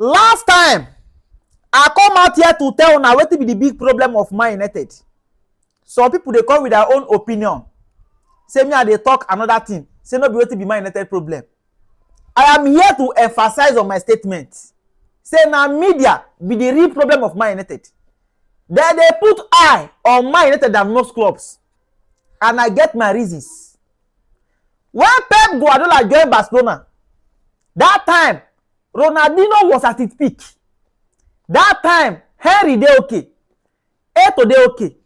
Last time, I come out here to tell una wetin be the big problem of Man United. Some people dey come with their own opinion. Say me I dey talk another thing. Say no be wetin be Man United problem. I am here to emphasize on my statement. Say na media be the real problem of Man United. They put eye on Man United than most clubs. And I get my reasons. When Pep Guardiola joined Barcelona, that time, Ronaldinho was at its peak. That time, Henry dey okay. Eto dey okay.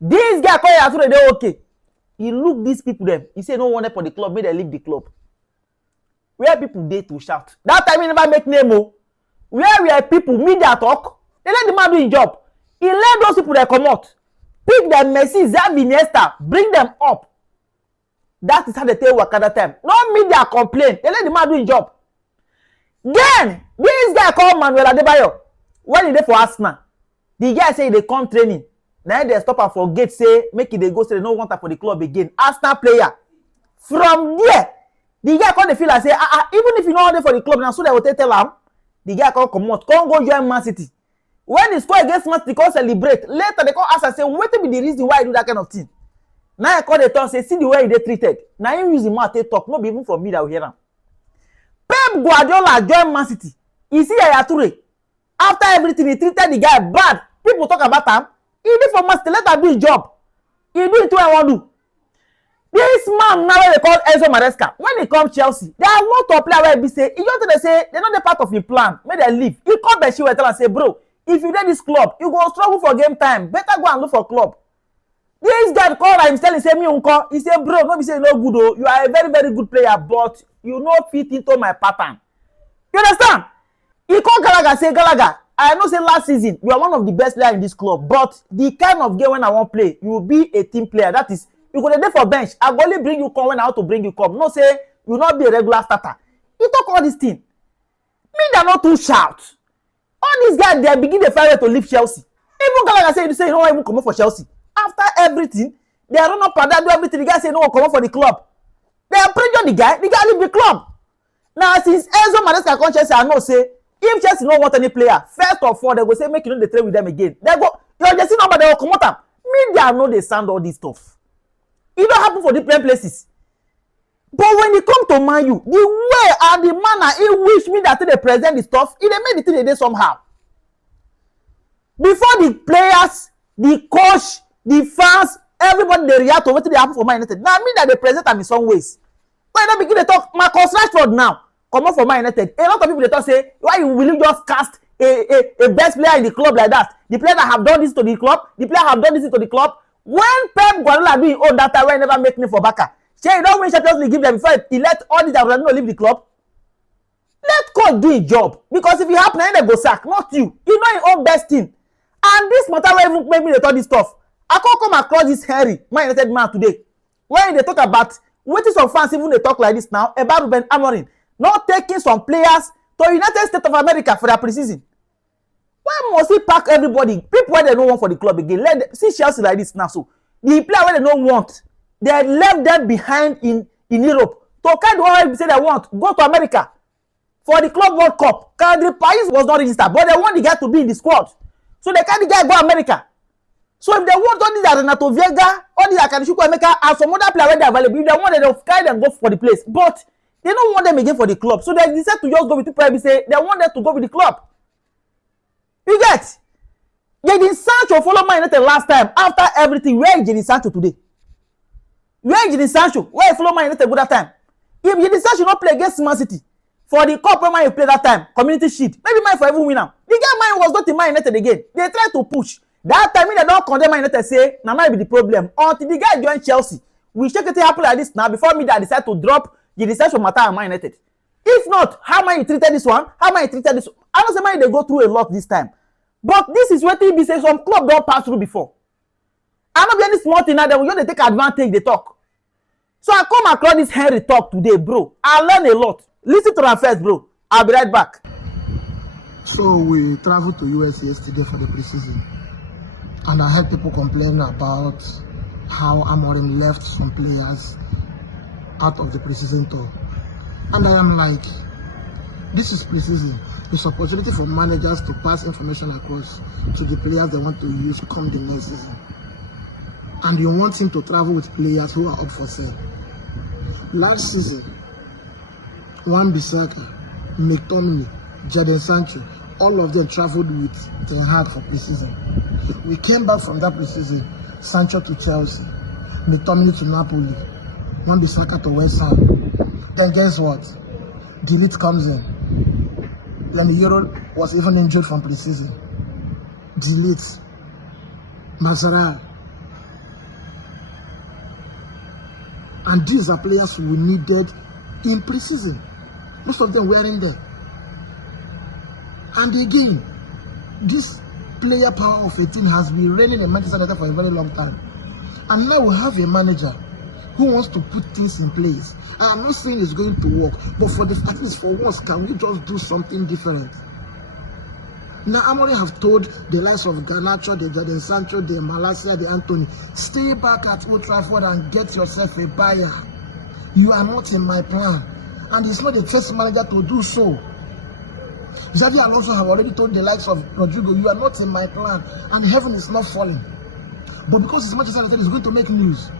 This guy called Arturo dey okay. He look these people them. He say no one for the club, make them leave the club. Where people dey to shout. That time he never make name o. Where people media talk, they let the man do his job. He let those people that come out. Pick them Messi, Xavi, Iniesta, bring them up. That is how they tell Wakanda time. No media complain. They let the man do his job. Then, this guy called Manuel Adebayo. When he dey for Arsenal, the guy say they come training. Now they stop am for gate say, make it they go say they no want her for the club again. Arsenal player. From there, the guy come dey feel like say, even if you no want for the club now, so they will tell am. The guy come comot, come go join Man City. When he score against Man City, come celebrate. Later, they come ask and say, what be the reason why he do that kind of thing? Now I call the talk, say, see the way he dey treated. Now he use the mouth to talk, not be even from me that will hear him. Pep Guardiola join Man City. You see Yaya Toure. After everything, he treated the guy bad. People talk about him. He did for Man City, let him do his job. He do it what I want to do. This man now they call Enzo Maresca. When he come Chelsea, there are lot of players where he say, he just they say they're not the part of your plan. May they leave. He call Beshi and tell and say, bro, if you get this club, you go struggle for game time. Better go and look for club. This guy called himself and say me uncle. He say, bro, no be say no good though. You are a very, very good player, but you not fit into my pattern. You understand? He called Gallagher, say, Gallagher, I know say last season you are one of the best players in this club, but the kind of game when I want play, you will be a team player. That is, you go there for bench. I go only bring you come when I want to bring you come. No say you will not be a regular starter. He talk all this thing. Me they not too shout. All these guys they begin the fire to leave Chelsea. Even Gallagher say you don't even come up for Chelsea. After everything, they run up and down, do everything. The guy say no come up for the club. They pressure the guy leave the club. Now since Enzo Maresca come Chelsea, I know say if Chelsea don't want any player, first of all they go say make you know they train with them again. They go your Chelsea number they will come out. Media know they sound all this stuff. It don't happen for different places. But when it come to Man U, the way and the manner in which me that they present the stuff, it they made the thing they did somehow. Before the players, the coach, the fans, everybody they react to what they happen for Man United. Now me that they present them in some ways. When they begin to talk, Marcus Rashford now come up for Man United. A lot of people they talk say, why will you just cast a best player in the club like that? The player that have done this to the club, the player have done this to the club. When Pep Guardiola do his own that time, when never make me for Barca, say he don't win Champions League, give them before he let all these Ronaldo leave the club. Let coach do his job, because if it happen, then they go sack, not you. You know your own best thing. And this matter where even make me they talk this stuff. I can't come across this Harry, Man United man today, when they talk about what is some fans even they talk like this now about Ruben Amorim not taking some players to United States of America for their preseason. Why must he pack everybody? People where they don't want for the club again. Let them, see Chelsea like this now. So the player where they don't want, they left them behind in Europe. To kind of say they want go to America for the Club World Cup. Kadri Pais was not registered, but they want the guy to be in the squad. So they carry the guy go America. So if they want all these Renato Vega, all these Akanishuku America, and some other player when they're available, if they want them, they'll carry them go for the place. But they don't want them again for the club. So they decide to just go with people and say they want them to go with the club. You get? Jadon Sancho follow Man United last time after everything. Where is Jadon Sancho today? Where is Jadon Sancho? Where he follow Man United go that time? If Jadon Sancho not play against Man City for the cup when Man play that time, Community Shield, maybe Man for even win now. The guy Man was not in Man United again. They try to push. That time they don't condemn Man United say, now might be the problem. Until the guy join Chelsea, we check it happen like this now before me that decide to drop Jadon Sancho matter and Man United. If not, how Man treated this one? How Man treated this one? I don't say Man they go through a lot this time. But this is what he say some club don't pass through before. I'm not any small thing now, they will just take advantage, they talk. So I come across this Henry talk today, bro. I learn a lot. Listen to that first, bro. I'll be right back. So we traveled to US yesterday for the preseason. And I heard people complain about how Amorim left some players out of the preseason tour. And I am like, this is preseason. It's opportunity for managers to pass information across to the players they want to use come the next season. And you want him to travel with players who are up for sale. Last season, Wan-Bissaka, McTominay, Jadon Sancho, all of them traveled with Ten Hag for preseason. We came back from that preseason, Sancho to Chelsea, McTominay to Napoli, Wan-Bissaka to West Ham. Then guess what? Delete comes in. Euro was even injured from preseason. Delete. Mazaral. And these are players we needed in preseason. Most of them weren't there. And again, this player power of a team has been reigning in Manchester United for a very long time. And now we have a manager who wants to put things in place. I'm not saying it's going to work, but for the at least for once, can we just do something different? Now, Amorim have told the likes of Garnacho, the Jadon Sancho, the Malacia, the Anthony, stay back at Old Trafford and get yourself a buyer. You are not in my plan. And it's not the first manager to do so. Xabi Alonso have already told the likes of Rodrigo, you are not in my plan, and heaven is not falling. But because it's Manchester United, it's going to make news.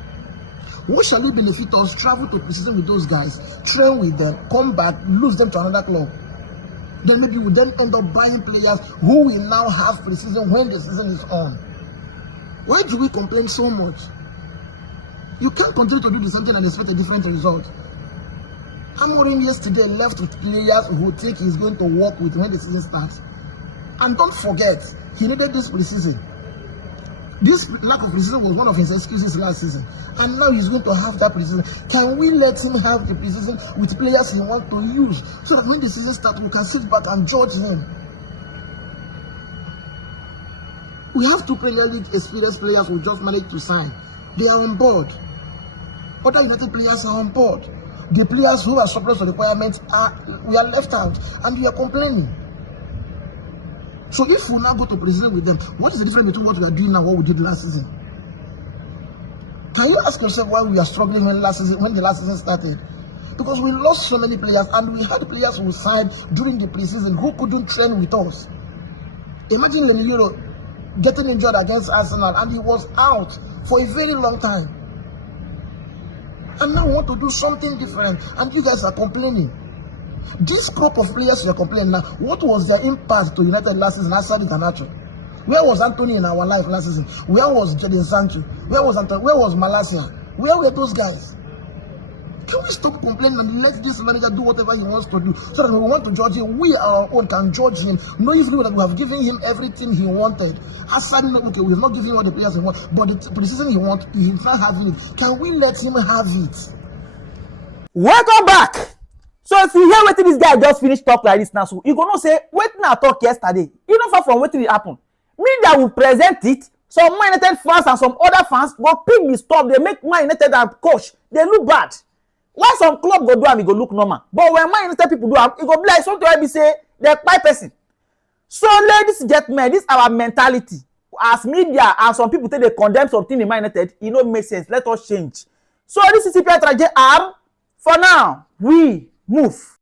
What shall it benefit us? Travel to preseason with those guys, train with them, come back, lose them to another club. Then maybe we then end up buying players who will now have preseason when the season is on. Why do we complain so much? You can't continue to do the same thing and expect a different result. Amorim yesterday left with players who think he's going to work with when the season starts. And don't forget, he needed this preseason. This lack of preseason was one of his excuses last season. And now he's going to have that preseason. Can we let him have the preseason with players he wants to use so that when the season starts, we can sit back and judge him? We have two Premier League experienced players who just managed to sign. They are on board. Other United players are on board. The players who are surplus to requirements we are left out and we are complaining. So if we now go to preseason with them, what is the difference between what we are doing now and what we did last season? Can you ask yourself why we are struggling when the last season started? Because we lost so many players and we had players who signed during the preseason who couldn't train with us. Imagine Euro getting injured against Arsenal and he was out for a very long time. And now we want to do something different and you guys are complaining. This crop of players you are complaining now, what was their impact to United last season outside the Garnacho? Where was Anthony in our life last season? Where was Jadon Sancho? Where was Anthony? Where was Malacia? Where were those guys? Can we stop complaining and let this manager do whatever he wants to do? So that when we want to judge him, we our own can judge him, knowing that we have given him everything he wanted. Aside, okay, we have not given him all the players he wants, but the preseason he wants, he's not having it. Can we let him have it? Welcome back. So if you hear wetin this guy just finish talk like this now, so you go know say wetin I talk yesterday, you know far from wetin dey happen. Me that will present it, some Man United fans and some other fans go pick the stuff, they make Man United and coach, they look bad. Why some club go do am, e go look normal. But when Man United people do am, e go be like something wey be say they kpai person. So ladies and gentlemen, this our mentality. As media and some people take dey condemn something in Man United, e no make sense. Let us change. So this is CPR Traje R. For now, we move.